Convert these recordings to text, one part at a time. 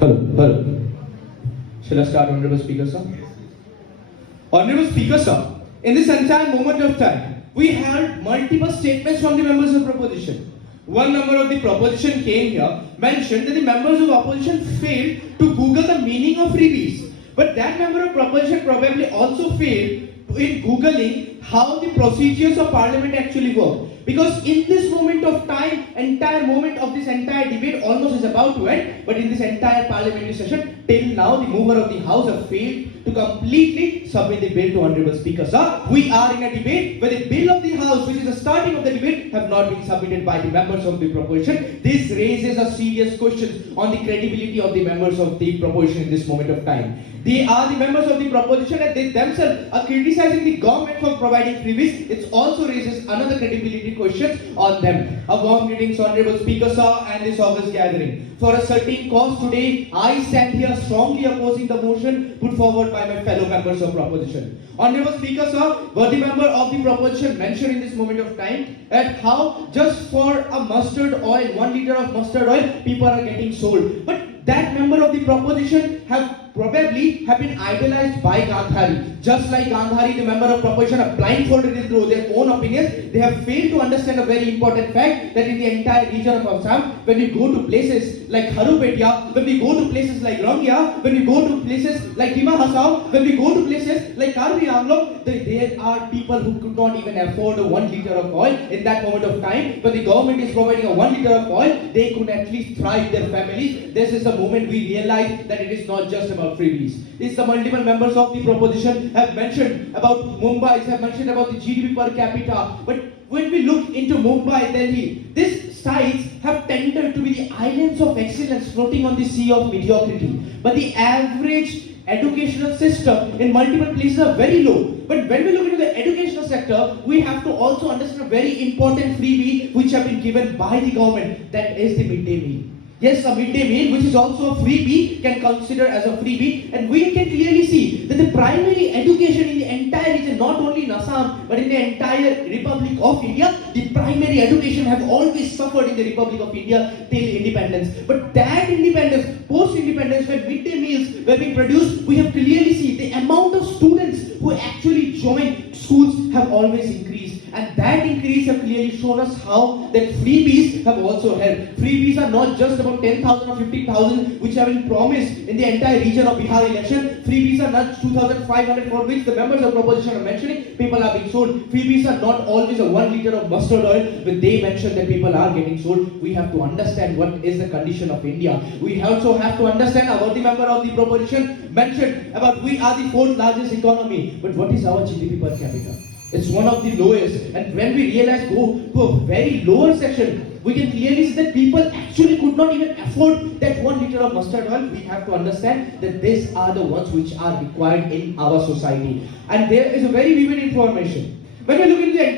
Hello. Shall I start, Honorable Speaker, sir? Honorable Speaker, sir, in this entire moment of time, we heard multiple statements from the members of proposition. One member of the proposition came here, mentioned that the members of opposition failed to Google the meaning of freebies. But that member of proposition probably also failed in Googling how the procedures of parliament actually work. Because in this moment of time, entire moment of this entire debate almost is about to end, but in this entire parliamentary session, till now the mover of the house have failed to completely submit the bill to Honorable Speaker. Sir, we are in a debate where the bill of the house, which is the starting of the debate, have not been submitted by the members of the proposition. This raises a serious question on the credibility of the members of the proposition in this moment of time. They are the members of the proposition and they themselves are criticizing the government for providing freebies. It also raises another credibility question on them. A warm greetings, Honorable Speaker, sir, and this August gathering. For a certain cause today, I stand here strongly opposing the motion put forward by my fellow members of proposition. Honorable Speaker, sir, worthy member of the proposition mentioned in this moment of time that how just for a mustard oil, 1 liter of mustard oil, people are getting sold. But that member of the proposition have been idolized by Guwahati. Just like Guwahati, the member of proposition are blindfolded through their own opinions. They have failed to understand a very important fact that in the entire region of Assam, when we go to places like Harupetia, when we go to places like Rangya, when we go to places like Dimahasam, when we go to places like Karbi Anglong, there are people who could not even afford a 1 liter of oil in that moment of time. But the government is providing a 1 liter of oil, they could at least thrive their families. This is the moment we realize that it is not just about freebies. This the multiple members of the proposition have mentioned about Mumbai, have mentioned about the GDP per capita. But when we look into Mumbai, Delhi, these sites have tended to be the islands of excellence floating on the sea of mediocrity. But the average educational system in multiple places are very low. But when we look into the educational sector, we have to also understand a very important freebie which have been given by the government, that is the midday meal. Yes, a midday meal, which is also a freebie, can consider as a freebie, and we can clearly see that the primary education in the entire region, not only in Assam, but in the entire Republic of India, the primary education have always suffered in the Republic of India till independence. But that independence, post-independence, when midday meals were being produced, we have clearly seen the amount of students who actually join schools have always increased. And that increase have clearly shown us how that freebies have also helped. Freebies are not just about 10,000 or 15,000 which have been promised in the entire region of Bihar election. Freebies are not 2,500 for which the members of proposition are mentioning people are being sold. Freebies are not always a 1 liter of mustard oil when they mention that people are getting sold. We have to understand what is the condition of India. We also have to understand about the member of the proposition mentioned about we are the 4th largest economy. But what is our GDP per capita? It's one of the lowest, and when we realize go to a very lower section, we can clearly see that people actually could not even afford that 1 liter of mustard oil. We have to understand that these are the ones which are required in our society. And there is a very vivid information. When we look into the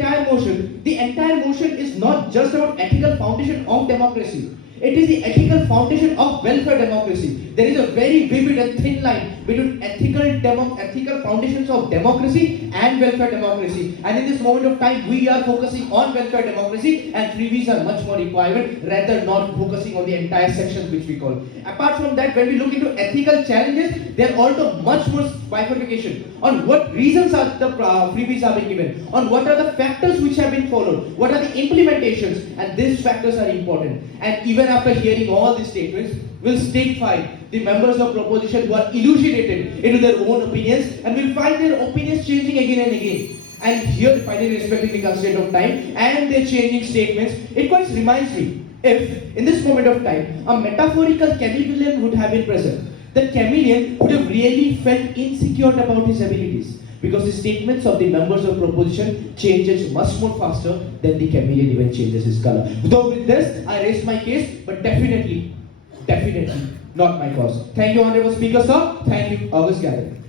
entire motion is not just about ethical foundation of democracy. It is the ethical foundation of welfare democracy. There is a very vivid and thin line between ethical foundations of democracy and welfare democracy. And in this moment of time, we are focusing on welfare democracy, and freebies are much more requirement, rather not focusing on the entire sections which we call. Apart from that, when we look into ethical challenges, there are also much more bifurcation on what reasons are the freebies are being given, on what are the factors which have been followed, what are the implementations, and these factors are important. And even after hearing all these statements, will state fine the members of proposition who are elucidated into their own opinions, and will find their opinions changing again and again. And here, finally respecting the constraint of time and their changing statements, it quite reminds me, if in this moment of time, a metaphorical chameleon would have been present, the chameleon would have really felt insecure about his abilities. Because the statements of the members of proposition changes much more faster than the chameleon even changes his color. Though with this, I raised my case, but definitely not my cause. Thank you, Honorable Speaker, sir. Thank you, August gathering.